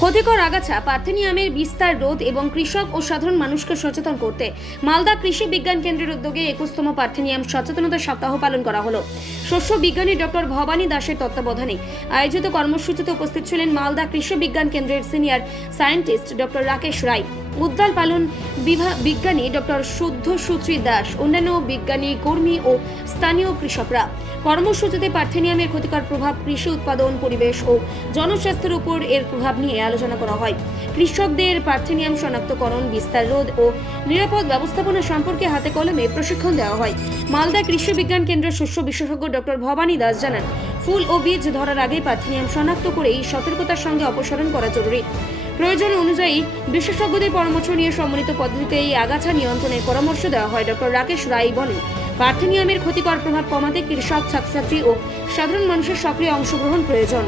ক্ষতিকর আগাছা পার্থেনিয়ামের বিস্তার রোধ এবং কৃষক ও সাধারণ মানুষকে সচেতন করতে মালদা কৃষি বিজ্ঞান কেন্দ্রের উদ্যোগে 21তম পার্থেনিয়াম সচেতনতা সপ্তাহ পালন করা হলো। শস্য বিজ্ঞানী ডক্টর ভবানী দাসের তত্ত্বাবধানে আয়োজিত কর্মসূচিতে উপস্থিত ছিলেন মালদা কৃষি বিজ্ঞান কেন্দ্রের সিনিয়র সায়েন্টিস্ট ডক্টর রাকেশ রায়, উদ্যান পালন বিজ্ঞানী ডক্টর শুদ্ধ সুচি দাস, অন্যান্য বিজ্ঞানী কর্মী ও স্থানীয় কৃষকরা। কর্মসূচিতে পার্থেনিয়ামের ক্ষতিকর প্রভাব, কৃষি উৎপাদন, পরিবেশ ও জনস্বাস্থ্যের উপর এর প্রভাব নিয়ে আলোচনা করা হয়। কৃষকদের পার্থেনিয়াম শনাক্তকরণ, বিস্তার রোধ ও নিরাপদ ব্যবস্থাপনা সম্পর্কে হাতে কলমে প্রশিক্ষণ দেওয়া হয়। মালদা কৃষি বিজ্ঞান কেন্দ্রের শস্য বিশেষজ্ঞ ডক্টর ভবানী দাস জানান, ফুল ও বীজ ধরার আগে পার্থেনিয়াম শনাক্ত করে এই সতর্কতার সঙ্গে অপসারণ করা জরুরি। প্রয়োজন অনুযায়ী বিশেষজ্ঞদের পরামর্শ নিয়ে সম্মিলিত পদ্ধতিতে এই আগাছা নিয়ন্ত্রণের পরামর্শ দেওয়া হয়। ডক্টর রাকেশ রায় বলেন, পার্থেনিয়ামের ক্ষতিকর প্রভাব কমাতে কৃষক, ছাত্রছাত্রী ও সাধারণ মানুষের সক্রিয় অংশগ্রহণ প্রয়োজন।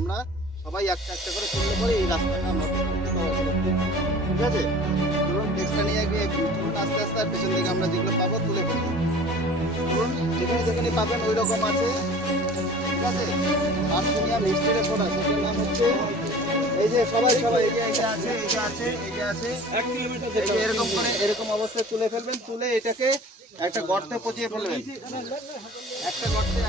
আমরা সবাই একটা একটা করে তুললে পরে এই রাস্তাটা আমরা ঠিক আছে। ধরুন টেক্সটটা নিয়ে গিয়ে আস্তে আস্তে আর পেছন দিকে আমরা যেগুলো পাবো তুলে ফেলি। ধরুন যেখানে যেখানে পাবেন ওই রকম আছে, ঠিক আছে। পার্থেনিয়াম হিস্ট্রির ফোন আছে, সেটার নাম হচ্ছে এই যে সবাই এই যে এটা আছে, এই যে আছে, এই যে আছে 1 কিলোমিটার, এই যে এরকম করে এরকম অবস্থায় তুলে ফেলবেন। তুলে এটাকে একটা গর্তে পচিয়ে ফেলবেন, একটা গর্তে।